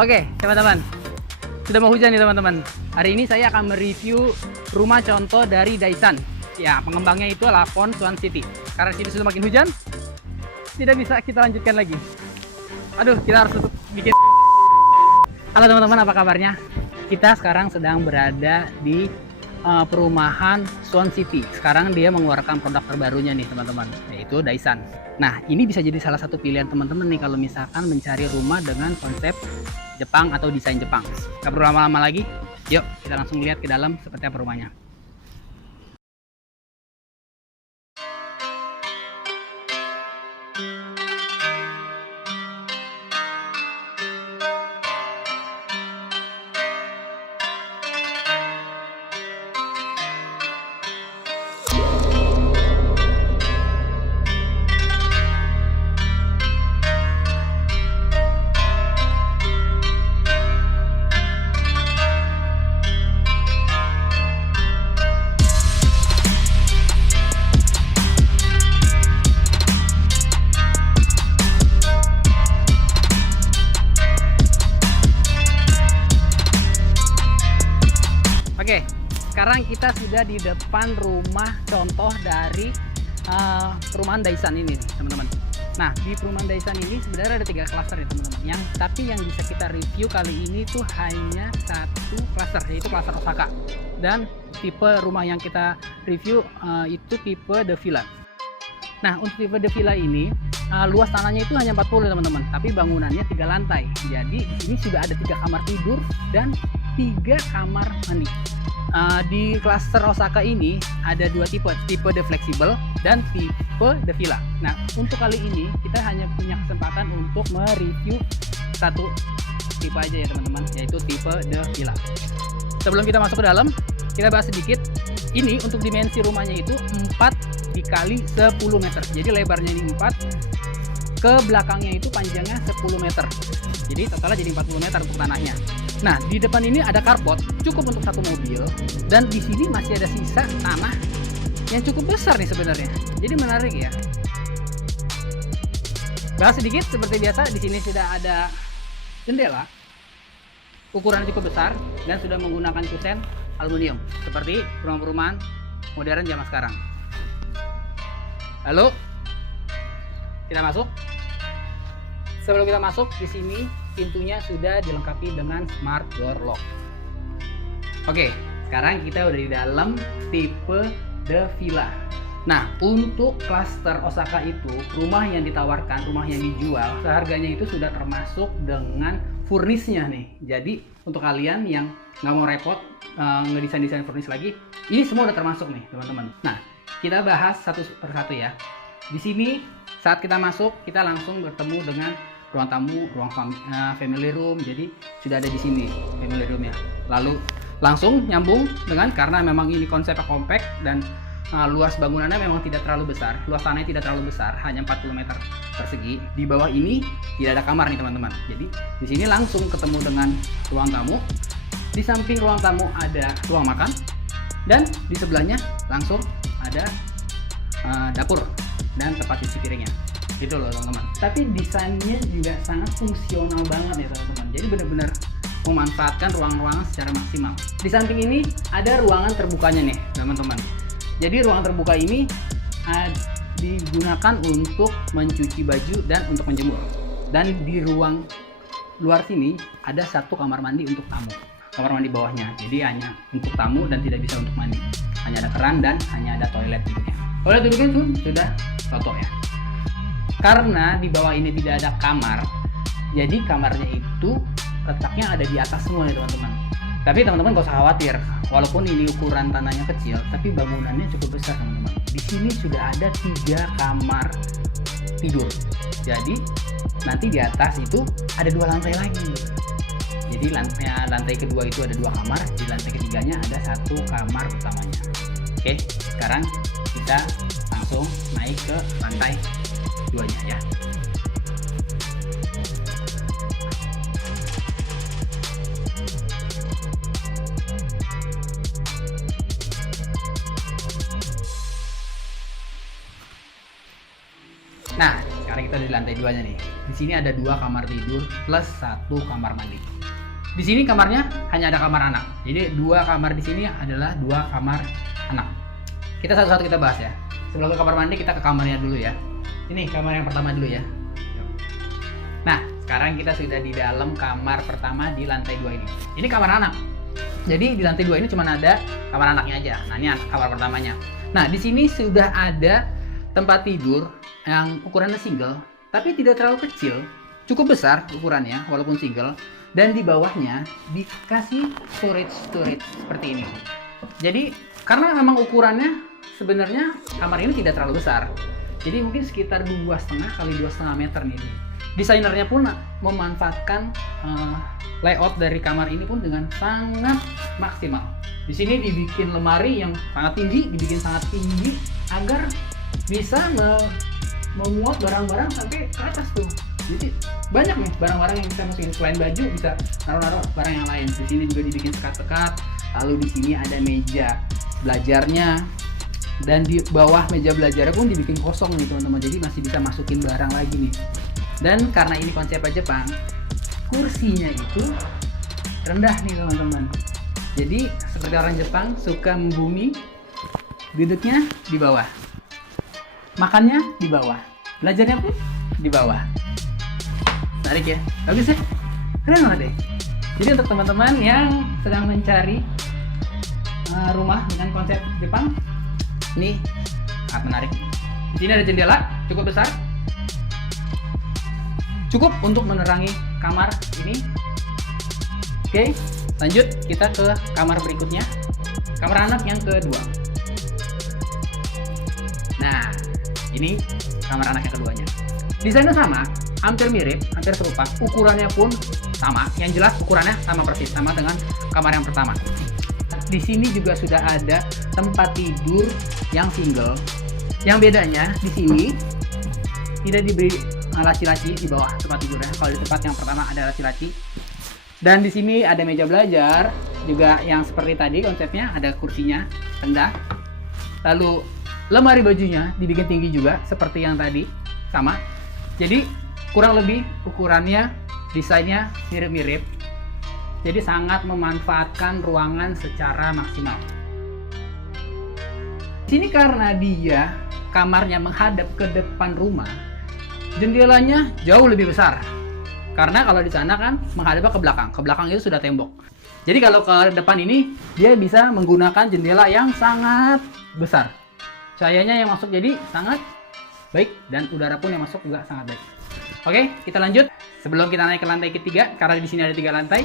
Oke, teman-teman, sudah mau hujan nih teman-teman. Hari ini saya akan mereview rumah contoh dari Daisan. Ya, pengembangnya itu Lafon Swan City. Karena sini sudah makin hujan, tidak bisa kita lanjutkan lagi. Aduh, kita harus tutup bikin. Halo teman-teman, apa kabarnya? Kita sekarang sedang berada di perumahan Swan City. Sekarang dia mengeluarkan produk terbarunya nih teman-teman, yaitu Daisan. Nah, ini bisa jadi salah satu pilihan teman-teman nih kalau misalkan mencari rumah dengan konsep Jepang atau desain Jepang. Gak perlu lama-lama lagi, yuk kita langsung lihat ke dalam seperti apa rumahnya. Oke, sekarang kita sudah di depan rumah contoh dari perumahan Daisan ini nih teman-teman. Nah, di perumahan Daisan ini sebenarnya ada 3 klaster ya teman-teman. Tapi yang bisa kita review kali ini tuh hanya satu klaster, yaitu klaster Osaka. Dan tipe rumah yang kita review itu tipe The Villa. Nah, untuk tipe The Villa ini luas tanahnya itu hanya 40 teman-teman, tapi bangunannya 3 lantai. Jadi di sini sudah ada 3 kamar tidur dan 3 kamar mandi. Di klaster Osaka ini ada 2 tipe The Flexible dan tipe The Villa. Nah, untuk kali ini kita hanya punya kesempatan untuk mereview satu tipe aja ya teman-teman, yaitu tipe The Villa. Sebelum kita masuk ke dalam, kita bahas sedikit. Ini untuk dimensi rumahnya itu 4 dikali 10 meter. Jadi lebarnya ini 4, ke belakangnya itu panjangnya 10 meter. Jadi totalnya jadi 40 meter untuk tanahnya. Nah, di depan ini ada carport cukup untuk 1 mobil, dan di sini masih ada sisa tanah yang cukup besar nih sebenarnya. Jadi menarik ya. Bahas sedikit seperti biasa, di sini sudah ada jendela ukuran cukup besar dan sudah menggunakan kusen aluminium seperti perumahan-perumahan modern zaman sekarang. Lalu kita masuk. Sebelum kita masuk, di sini pintunya sudah dilengkapi dengan smart door lock. Oke, sekarang kita udah di dalam tipe The Villa. Nah, untuk klaster Osaka itu, rumah yang ditawarkan, rumah yang dijual, seharganya itu sudah termasuk dengan furnisnya nih. Jadi untuk kalian yang nggak mau repot ngedesain furnis lagi, ini semua udah termasuk nih teman-teman. Nah, kita bahas satu persatu ya. Di sini saat kita masuk, kita langsung bertemu dengan ruang tamu, ruang family room. Jadi sudah ada di sini family roomnya. Lalu langsung nyambung dengan, karena memang ini konsepnya compact dan luas bangunannya memang tidak terlalu besar, luas tanahnya tidak terlalu besar, hanya 40 meter persegi. Di bawah ini tidak ada kamar nih teman-teman. Jadi di sini langsung ketemu dengan ruang tamu. Di samping ruang tamu ada ruang makan, dan di sebelahnya langsung ada dapur dan tempat cuci piringnya. Gitu loh teman-teman. Tapi desainnya juga sangat fungsional banget ya teman-teman. Jadi benar-benar memanfaatkan ruang-ruangan secara maksimal. Di samping ini ada ruangan terbukanya nih teman-teman. Jadi ruangan terbuka ini digunakan untuk mencuci baju dan untuk menjemur. Dan di ruang luar sini ada 1 kamar mandi untuk tamu. Kamar mandi bawahnya. Jadi hanya untuk tamu dan tidak bisa untuk mandi. Hanya ada keran dan hanya ada toilet duduknya. Toilet duduknya itu sudah toto ya. Karena di bawah ini tidak ada kamar, jadi kamarnya itu letaknya ada di atas semua ya teman-teman. Tapi teman-teman gak usah khawatir, walaupun ini ukuran tanahnya kecil, tapi bangunannya cukup besar teman-teman. Di sini sudah ada 3 kamar tidur. Jadi nanti di atas itu ada 2 lantai lagi. Jadi lantai kedua itu ada 2 kamar, di lantai ketiganya ada 1 kamar utamanya. Oke, sekarang kita langsung naik ke lantai 2-nya ya. Nah, sekarang kita di lantai 2-nya nih. Di sini ada 2 kamar tidur plus 1 kamar mandi. Di sini kamarnya hanya ada kamar anak. Jadi 2 kamar di sini adalah 2 kamar anak. Kita satu-satu kita bahas ya. Sebelum ke kamar mandi kita ke kamarnya dulu ya. Ini kamar yang pertama dulu ya. Nah, sekarang kita sudah di dalam kamar pertama di lantai 2 ini. Ini kamar anak. Jadi di lantai 2 ini cuma ada kamar anaknya aja. Nah, ini kamar pertamanya. Nah, di sini sudah ada tempat tidur yang ukurannya single, tapi tidak terlalu kecil, cukup besar ukurannya walaupun single, dan di bawahnya dikasih storage seperti ini. Jadi karena memang ukurannya sebenarnya kamar ini tidak terlalu besar, jadi mungkin sekitar 2,5 kali 2,5 meter nih. Desainernya pun memanfaatkan layout dari kamar ini pun dengan sangat maksimal. Di sini dibikin lemari yang sangat tinggi, agar bisa memuat barang-barang sampai ke atas tuh. Jadi banyak nih barang-barang yang bisa masukin, selain baju bisa naruh-naruh barang yang lain. Di sini juga dibikin sekat-sekat. Lalu di sini ada meja belajarnya, dan di bawah meja belajarnya pun dibikin kosong nih teman-teman. Jadi masih bisa masukin barang lagi nih. Dan karena ini konsepnya Jepang, kursinya itu rendah nih teman-teman. Jadi seperti orang Jepang suka membumi, duduknya di bawah, makannya di bawah, belajarnya pun di bawah. Menarik ya, bagus ya, keren banget deh. Jadi untuk teman-teman yang sedang mencari rumah dengan konsep Jepang, ini sangat menarik. Di sini ada jendela cukup besar, cukup untuk menerangi kamar ini. Oke, lanjut kita ke kamar berikutnya, kamar anak yang kedua. Nah, ini kamar anak yang keduanya. Desainnya sama, hampir mirip, hampir serupa. Ukurannya pun sama. Yang jelas ukurannya sama persis, sama dengan kamar yang pertama. Di sini juga sudah ada tempat tidur yang single. Yang bedanya di sini tidak diberi laci-laci di bawah tempat tidurnya. Kalau di tempat yang pertama ada laci-laci. Dan di sini ada meja belajar juga yang seperti tadi konsepnya, ada kursinya rendah. Lalu lemari bajunya dibikin tinggi juga seperti yang tadi, sama. Jadi kurang lebih ukurannya, desainnya mirip-mirip. Jadi sangat memanfaatkan ruangan secara maksimal. Di sini karena dia kamarnya menghadap ke depan rumah, jendelanya jauh lebih besar. Karena kalau di sana kan menghadap ke belakang. Ke belakang itu sudah tembok. Jadi kalau ke depan ini dia bisa menggunakan jendela yang sangat besar. Cahayanya yang masuk jadi sangat baik, dan udara pun yang masuk juga sangat baik. Oke, kita lanjut. Sebelum kita naik ke lantai ketiga, karena di sini ada 3 lantai,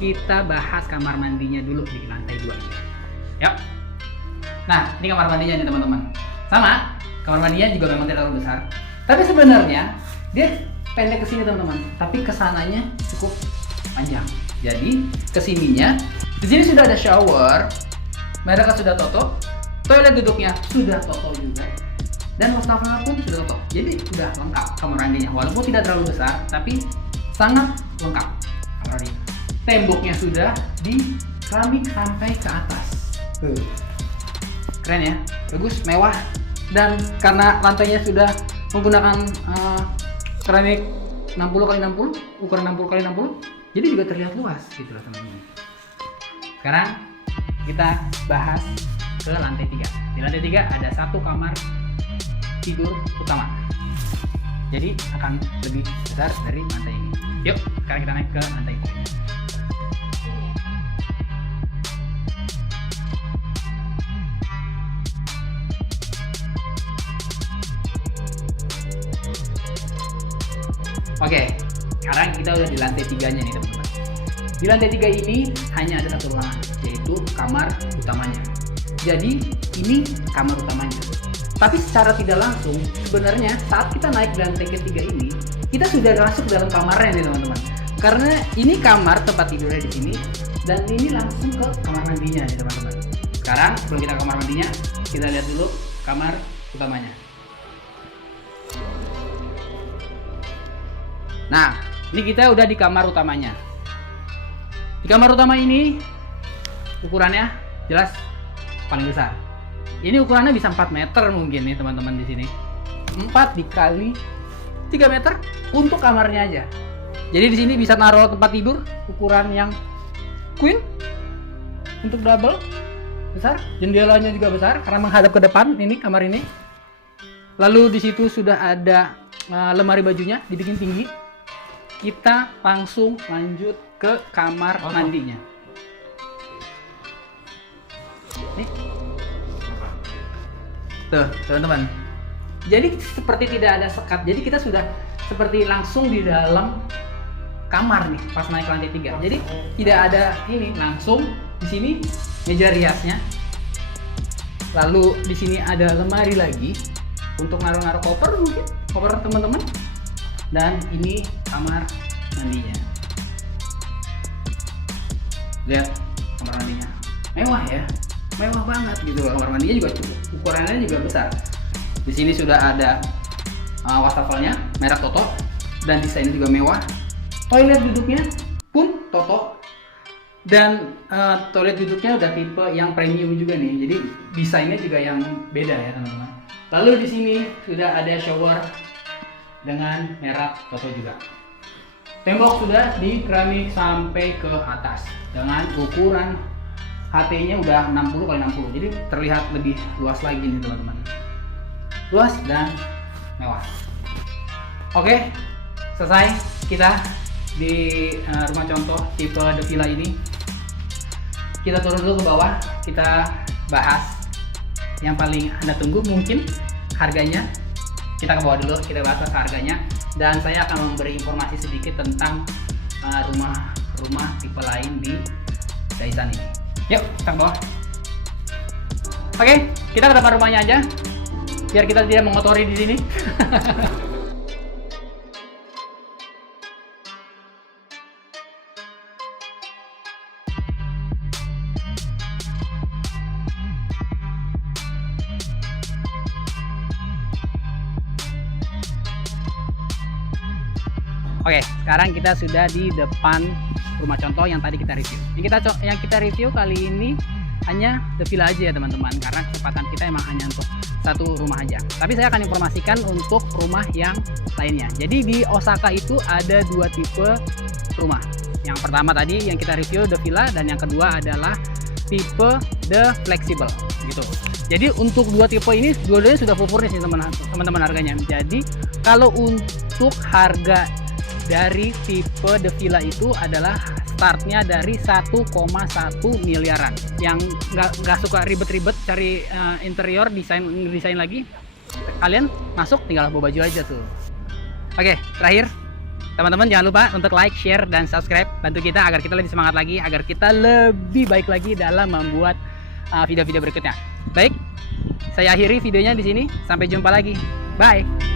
kita bahas kamar mandinya dulu di lantai 2 ini. Yap. Nah, ini kamar mandinya nih teman-teman. Sama, kamar mandinya juga memang tidak terlalu besar. Tapi sebenarnya dia pendek ke sini teman-teman, tapi kesananya cukup panjang. Jadi kesininya, di sini sudah ada shower, mereka sudah toto, toilet duduknya sudah toto juga, dan wastafel pun sudah toto. Jadi sudah lengkap kamar mandinya, walaupun tidak terlalu besar, tapi sangat lengkap kamar mandi. Temboknya sudah di keramik sampai ke atas. Keren ya, bagus, mewah, dan karena lantainya sudah menggunakan keramik 60x60, ukuran 60x60, jadi juga terlihat luas gitu loh teman-teman. Sekarang kita bahas ke lantai 3. Di lantai 3 ada 1 kamar tidur utama, jadi akan lebih besar dari lantai ini. Yuk, sekarang kita naik ke lantai 3. Oke, sekarang kita udah di lantai 3-nya nih teman-teman. Di lantai 3 ini hanya ada 1 ruangan, yaitu kamar utamanya. Jadi ini kamar utamanya. Tapi secara tidak langsung, sebenarnya saat kita naik di lantai ketiga ini, kita sudah masuk dalam kamarnya nih teman-teman. Karena ini kamar tempat tidurnya di sini dan ini langsung ke kamar mandinya nih teman-teman. Sekarang sebelum kita ke kamar mandinya, kita lihat dulu kamar utamanya. Nah, ini kita udah di kamar utamanya. Di kamar utama ini ukurannya jelas paling besar. Ini ukurannya bisa 4 meter mungkin nih teman-teman di sini. 4 dikali 3 meter untuk kamarnya aja. Jadi di sini bisa naruh tempat tidur ukuran yang queen untuk double besar. Jendelanya juga besar karena menghadap ke depan ini kamar ini. Lalu di situ sudah ada lemari bajunya dibikin tinggi. Kita langsung lanjut ke kamar mandinya. Nih. Tuh, teman-teman. Jadi seperti tidak ada sekat. Jadi kita sudah seperti langsung di dalam kamar nih pas naik lantai 3. Jadi tidak ada ini, langsung di sini meja riasnya. Lalu di sini ada lemari lagi untuk naruh-naruh koper mungkin, koper teman-teman. Dan ini kamar mandinya. Lihat kamar mandinya, mewah ya, mewah banget gitu. Kamar mandinya juga cukup, ukurannya juga besar. Di sini sudah ada wastafelnya merek Toto dan desainnya juga mewah. Toilet duduknya pun Toto dan toilet duduknya udah tipe yang premium juga nih. Jadi desainnya juga yang beda ya teman-teman. Lalu di sini sudah ada shower dengan merek Toto juga. Tembok sudah di keramik sampai ke atas dengan ukuran HT-nya udah 60 x 60. Jadi terlihat lebih luas lagi nih teman-teman. Luas dan mewah. Oke, selesai kita di rumah contoh tipe The Villa ini. Kita turun dulu ke bawah, kita bahas yang paling Anda tunggu mungkin harganya. Kita ke bawah dulu, kita bahas harganya dan saya akan memberi informasi sedikit tentang rumah tipe lain di Daesan ini. Yuk, kita ke bawah. Oke, kita ke depan rumahnya aja biar kita tidak mengotori di sini. Oke, sekarang kita sudah di depan rumah contoh yang tadi kita review. Yang kita review kali ini hanya The Villa aja ya teman-teman, karena kesempatan kita emang hanya untuk satu rumah aja. Tapi saya akan informasikan untuk rumah yang lainnya. Jadi di Osaka itu ada 2 tipe rumah. Yang pertama tadi yang kita review The Villa dan yang kedua adalah tipe The Flexible gitu. Jadi untuk 2 tipe ini dua-duanya sudah full furnish nih teman-teman harganya. Jadi kalau untuk harga dari tipe The Villa itu adalah startnya dari 1,1 miliaran. Yang nggak suka ribet-ribet cari interior desain lagi, kalian masuk tinggal bawa baju aja tuh. Oke, terakhir teman-teman jangan lupa untuk like, share, dan subscribe. Bantu kita agar kita lebih semangat lagi, agar kita lebih baik lagi dalam membuat video-video berikutnya. Baik, saya akhiri videonya di sini. Sampai jumpa lagi. Bye.